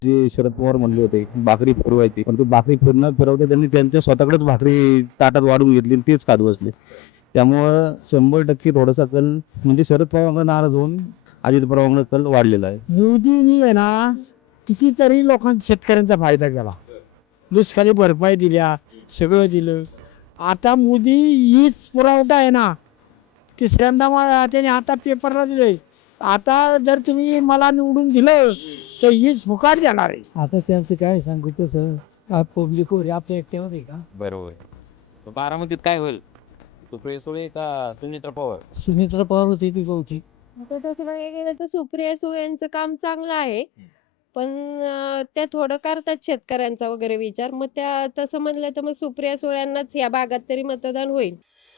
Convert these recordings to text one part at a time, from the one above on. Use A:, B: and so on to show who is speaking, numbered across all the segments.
A: जे शरद पवार म्हणले होते भाकरी फिरवायची, पण भाकरी फिरवते त्यांनी त्यांच्या स्वतःकडेच भाकरी ताटात वाढून घेतली आणि तेच खात बसले. त्यामुळं 100% थोडासा कल म्हणजे शरद पवारांना नाराज होऊन अजित पवारांना कल वाढलेला आहे.
B: मोदींनी आहे ना कितीतरी लोकांना शेतकऱ्यांचा फायदा केला, दुष्काळी भरपाई दिल्या, सगळं दिलं. आता मोदी वीज पुरवठा आहे ना, तिसऱ्यांदा त्याने आता पेपरला दिले. आता जर तुम्ही मला निवडून दिलं तर वीज फुकाट देणार आहे. आता त्यांचं काय सांगू तसं पब्लिक वर आपल्या एकट्यावर आहे का?
C: बरोबर. बारामतीत काय होईल? सुप्रिया सुळे का सुनेत्रा पवार?
B: सुमित्रा पवार होती ती बहुती.
D: आता तसं बघायला गेलं तर सुप्रिया सुळे यांचं काम चांगलं आहे. पण त्या थोडं करतात शेतकऱ्यांचा वगैरे विचार. मग त्या तसं म्हणलं तर मग सुप्रिया सुळ्यांनाच या भागात तरी मतदान होईल.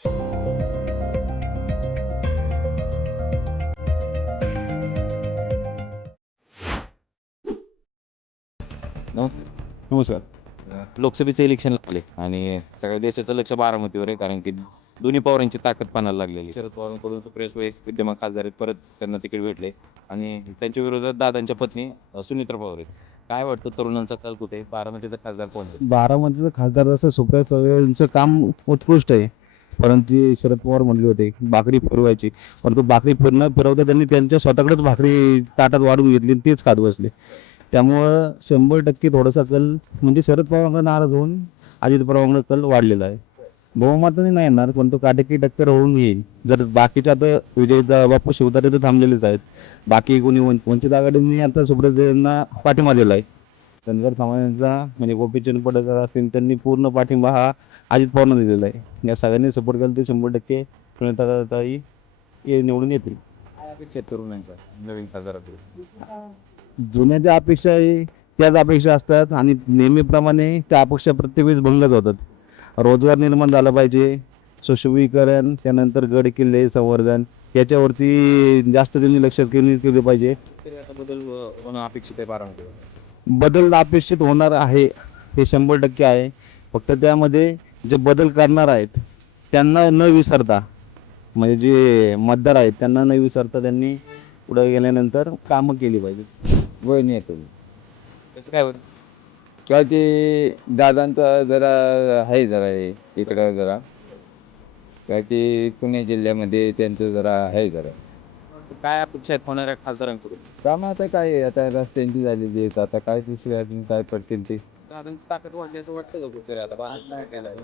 A: नमस्कार.
C: लोकसभेचं इलेक्शन लागले आणि सगळ्या देशाचं लक्ष बारामतीवर आहे, कारण की दोन्ही पवारांची ताकद पाहायला लागलेली. शरद पवारांकडून सुप्रिया सुळे विद्यमान खासदार आहेत, परत त्यांना तिकीट भेटले आणि त्यांच्या विरोधात दादांच्या पत्नी सुनेत्रा पवार आहेत. काय वाटतं तरुणांचा कल कुठे आहे? बारामतीचा खासदार कोण आहे?
A: बारामतीचं खासदार असं सुप्रिया सुळेंचं काम उत्कृष्ट आहे, परंतु जे शरद पवार म्हणले होते भाकरी फिरवायची, परंतु भाकरी फिरवता त्यांनी त्यांच्या स्वतःकडेच भाकरी ताटात वाढून घेतली आणि तेच खात बसले. त्यामुळं 100% थोडासा कल म्हणजे शरद पवारांना नाराज होऊन अजित पवारांना कल वाढलेला आहे. बहुमताने नाही येणार, पण तो काटेकी टक्कर होऊन येईल. जर बाकीच्या आता विजय बापू शिवतारे तर थांबलेलेच आहेत, बाकी कोणी वंचित आघाडीने आता सुप्रियांना पाठिंबा दिला आहे. धनगर समाजाचा म्हणजे गोपीचंद पडळकर असतील त्यांनी पूर्ण पाठिंबा हा अजित पवारांना दिलेला आहे. या सगळ्यांनी सपोर्ट केला तर 100% सुनेत्राताई हे निवडून येतील.
C: काय अपेक्षा आहेत तरुणांच्या नवीन खासदाराकडे?
A: जुन्या ज्या अपेक्षा आहे त्याच अपेक्षा असतात आणि नेहमीप्रमाणे त्या अपेक्षा प्रत्येक वेळेस भंगच होतात. रोजगार निर्माण झाला पाहिजे, सुशोभीकरण, त्यानंतर गड किल्ले संवर्धन याच्यावरती जास्त त्यांनी लक्ष केंद्रित केले पाहिजे.
C: तरी आता बदल होणं अपेक्षित आहे बारामतीवर.
A: बदल अपेक्षित होणार आहे हे 100% आहे. फक्त त्यामध्ये जे बदल करणार आहेत त्यांना न विसरता, म्हणजे जे मतदार आहेत त्यांना न विसरता त्यांनी पुढे गेल्यानंतर कामं केली पाहिजेत.
E: वहिनी येतो
C: कसं काय होईल?
E: काय ते दादांचा जरा आहे, जरा इकडं जरा काय ते पुणे जिल्ह्यामध्ये त्यांचं जरा आहे जरा
C: काय अपेक्षा आहेत होणाऱ्या खासदारांकडून?
E: कामं. आता काय आहे, आता रस्त्यांची झालेली आहेत, आता काय दुसरे अजून काय पडतील ते.
C: दादांची ताकद वाढली असं वाटतं का कुठेतरी? आता काय केलंय?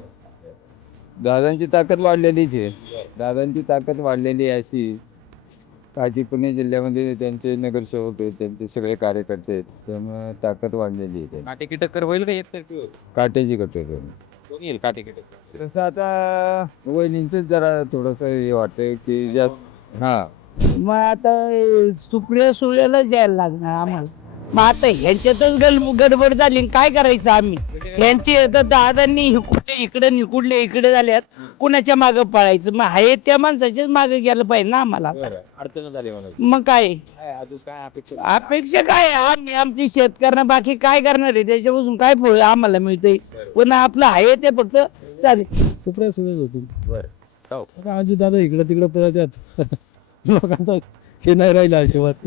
E: दादांची ताकद वाढलेलीच आहे, दादांची ताकद वाढलेली आहे अशी काय ती पुणे जिल्ह्यामध्ये त्यांचे नगरसेवक आहेत, त्यांचे सगळे कार्यकर्ते आहेत, त्यामुळे ताकद वाढलेली आहे.
C: काटेकी टक्कर होईल का एकतर्फी होईल?
E: काट्याची कटोर
C: कोण येईल काटेकी टक्कर?
E: तसं आता वहिनींचंच जरा थोडंसं हे वाटतं की जास्त. हां,
B: मग आता सुप्रिया सुळेलाच द्यायला लागणार आम्हाला. मग आता ह्यांच्यातच गडबड झाली आणि काय करायचं आम्ही? ह्यांची आता दादांनी इकडे इकडे निकुडले इकडे झाल्यात, कुणाच्या मागं पळायचं? मग आहे त्या माणसाच्याच मागे गेलं पाहिजे ना आम्हाला.
C: अडचण झाली मला.
B: मग काय
C: अजून काय अपेक्षा?
B: अपेक्षा काय आहे? आम्ही आमची शेतकऱ्यांना बाकी काय करणार आहे? त्याच्यापासून काय फळ आम्हाला मिळतंय? पण आपलं आहे ते फक्त चालेल.
F: सुप्रिया सुळेच होती.
C: हो.
F: आता आजी दादा इकडं तिकडं पळतात लोकांचा हे नाही राहिला शेवट.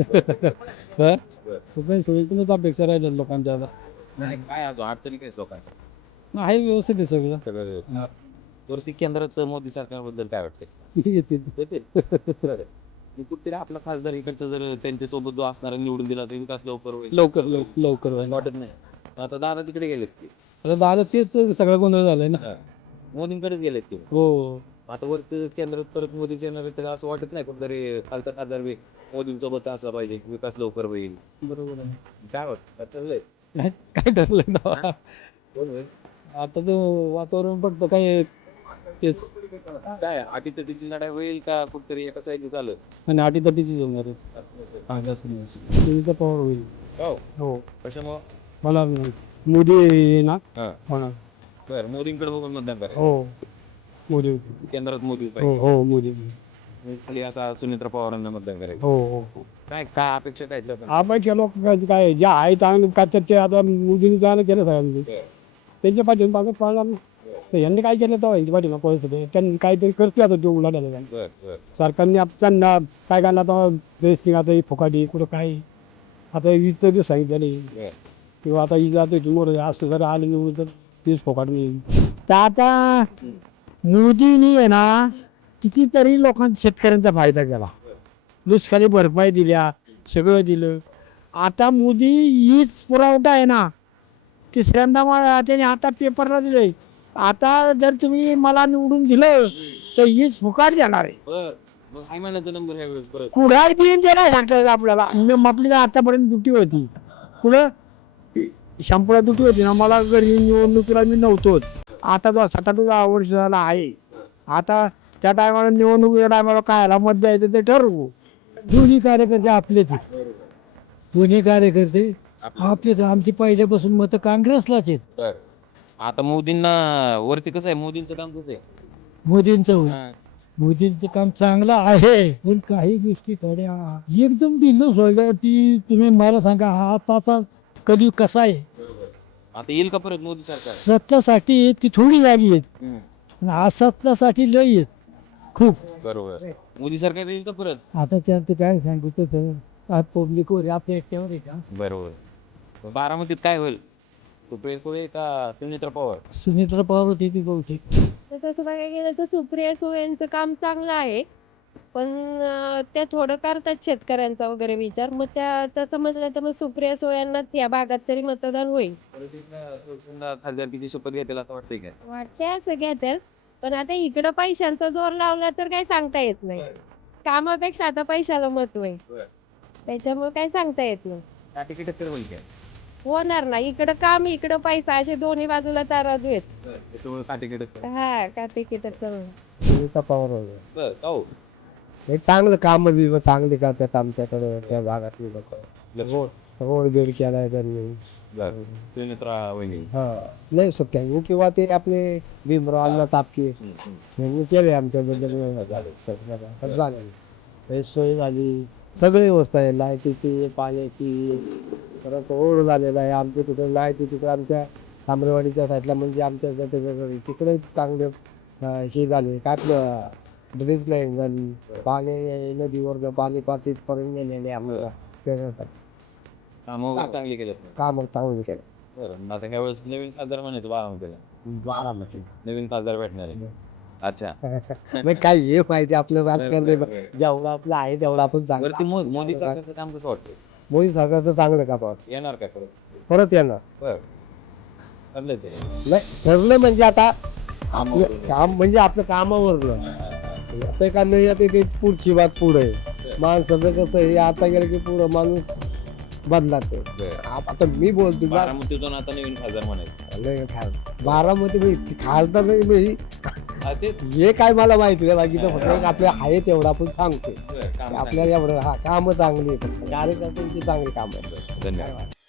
F: सुप्रिया सुळेतूनच अपेक्षा राहिल्या लोकांच्या आता.
C: नाही, काय अजून अडचणी काय लोकांच्या?
F: आहे व्यवस्थित आहे सगळं.
C: सगळं वरती केंद्राचं मोदी सरकारबद्दल काय वाटतंय?
F: येतील.
C: कुठेतरी आपला खासदार इकडचं जर त्यांच्यासोबत जो असणारा निवडून दिला तर विकास लवकर होईल
F: लवकर व्हायला.
C: वाटत नाही. आता दादा तिकडे गेलेत की
F: आता दादा तेच तर सगळा गोंधळ झालाय ना.
C: मोदींकडेच गेलेत की
F: हो.
C: आता वरती केंद्रात परत मोदीचे येणार तर असं वाटत नाही कुठेतरी खालचा खासदार बी मोदींसोबत असला पाहिजे, विकास लवकर होईल.
F: बरोबर आहे.
C: काय वाटतं ठरलंय?
F: काय ठरलंय ना
C: कोण होईल?
F: आता तो वातावरण फक्त काय तेच
C: काय अटीतटीची लढाई होईल का कुठेतरी एका साईडने चालत?
F: आणि अटीतटीचीच होणार आहे. हा, जास्त नाही. सुनीता पवार होईल. हो.
C: कशामुळं?
F: मला मोदी ना
C: हा.
F: होणार.
C: बरं, मोदींकडे बघून मतदान करायचं.
F: हो मोदी.
C: केंद्रात मोदी
F: हो
C: पाहिजे.
F: हो मोदी.
C: खाली आता सुनेत्रा पवारांना मतदान करायचं.
F: हो हो हो.
C: काय काय अपेक्षा काय आहेत लोकांना?
F: आपण लोक काय जे आहे चांगलं काय तर ते आता मोदींनी चांगलं केलं सगळ्यांनी, त्यांच्या पाठीमागे मागं पाळणार ना. तर यांनी काय केलं तेव्हा यांच्या पाठीमागे पळत होते, त्यांनी काहीतरी करते आता देऊ लागले. सरकारने त्यांना काय करणार आता ड्रेसिंग आता ही फुकाटी कुठं काय आता इथं सांगितलं. किंवा आता ही जातो समोर असं जर आलं निवडून तर तीच फोकाट मिळेल.
B: तर आता मोदींनी आहे ना कितीतरी शेतकऱ्यांचा फायदा केला. दुष्काळी भरपाई दिल्या, सगळं दिलं. आता मोदी वीज पुरवठा आहे ना तिसऱ्यांदा त्याने आता पेपरला दिलंय. आता जर तुम्ही मला निवडून दिलं तर वीज फुकाट देणार आहे.
C: बर मग काय म्हणायचं नंबर ह्या वेळेस परत
B: कुडाळ देईन ते नाही सांगता येत आपल्याला. आपली आतापर्यंत दुटी होती कुठं शंपूला दुटी होती ना. मला घरी निवडणुकीला मी नव्हतोच. आता तो 7-8 वर्ष झाला आहे. आता त्या टायमाला निवडणुकीच्या टायमाला कायला मत द्यायचं ते ठरवू. दोन्ही कार्यकर्ते आपलेच आहेत. दोन्ही कार्यकर्ते आपलेच. आमची पहिल्यापासून मतं काँग्रेसलाच आहेत.
C: बर आता मोदींना वरती कसं आहे मोदींचं काम कसं आहे
B: मोदींचं
C: हा.
B: मोदींचं काम चांगलं आहे पण काही गोष्टी थोड्या एकदम दिलं सोडलं ती तुम्ही मला सांगा हा आताचा कधी कसा आहे.
C: आता येईल का परत मोदी सरकार
B: सत्तासाठी ती थोडी झाली आहेत आणि असत्तासाठी लई आहेत खूप.
C: बरोबर मोदी सरकार येईल का परत
B: आता त्यांचं काय सांगू तर पब्लिकवर आपल्या एकट्यावर आहे का.
C: बरोबर बारामतीत काय होईल सुप्रिया सुळे का सुनेत्रा पवार
B: सुनेत्रा पवार होती ती बहुतेक.
D: तर तसं बघायला गेलं तर सुप्रिया सुळेंचं काम चांगलं आहे. पण त्या थोडं करतात शेतकऱ्यांचा वगैरे विचार. मग त्या तसं म्हटलं तर मग सुप्रिया सुळेंनाच या भागात तरी मतदान होईल.
C: परत एकदा खासदारकीची शपथ घेतील असं वाटतंय काय
D: वाटते असं घेतात. पण आता इकडं पैशांचा जोर लावला तर काही सांगता येत नाही. कामापेक्षा आता पैशाला महत्व आहे.
C: बरं.
D: त्याच्यामुळे काही सांगता येत नाही.
C: त्या तिकीट तर होईल काय
D: होणार ना. इकडं काम इकडं पैसा असे दोन्ही बाजूला ताराजू आहेत.
C: त्याच्यामुळे का तिकीट
D: हा का तिकीट
F: सुनीता पवार वगैरे
C: बर हो
F: हे चांगलं काम बी चांगले करतात आमच्याकडे त्या भागातली लोक. रोड बीड केलाय त्यांनी.
C: बर सुनेत्रा वहिनी
F: हा नाही सत्याग्रह किंवा ते आपले भीमराव अण्णा तापके यांनी केले आमच्याबद्दल झाले. सोय झाली सगळी व्यवस्था आहे लाईटीची पाण्याची. परत रोड झालेला आहे आमच्या तिकडे लाईटी तिकडे आमच्या तांबरेवाडीच्या साईडला म्हणजे आमच्या तिकडे चांगले हे झाले काय आपलं ड्रेस लाईन झाली. पाणी नदीवर पाणी पातीत पर्यंत गेलेले आम्हाला
C: कामं चांगली केलेत
F: काम चांगले केलं.
C: बरं आता यावेळेस नवीन खासदार म्हणायचं बारामतीला
F: बारामती
C: नवीन खासदार भेटणार आहे अच्छा
F: मग काय हे माहिती आपलं राजकारण जेवढं आपलं आहे तेवढं आपण चांगलं.
C: वरती मोदी सरकारचं काम कसं वाटतं
F: मोदी सरकारचं चांगलं का पाहत
C: येणार काय परत
F: परत येणार.
C: बर ठरलं ते
F: नाही ठरलं म्हणजे आता आपलं काम म्हणजे आपलं कामावरलं आता का नाही आता ते पुढची बात पुढे माणसाचं कसं आहे आता गेलं की पुढं माणूस बदलात. आता मी बोलतो
C: बारामतीतून आता नवीन खासदार म्हणायचं
F: बारामती मी खासदार नाही मी
C: हा, तेच
F: हे काय मला माहिती नाही बाकी तर फक्त आपल्या आहे तेवढं आपण सांगतो
C: बरं, काम
F: आपल्याला एवढं हा कामं चांगली आहेत कार्यकर्त्यांची चांगली कामं आहेत.
C: धन्यवाद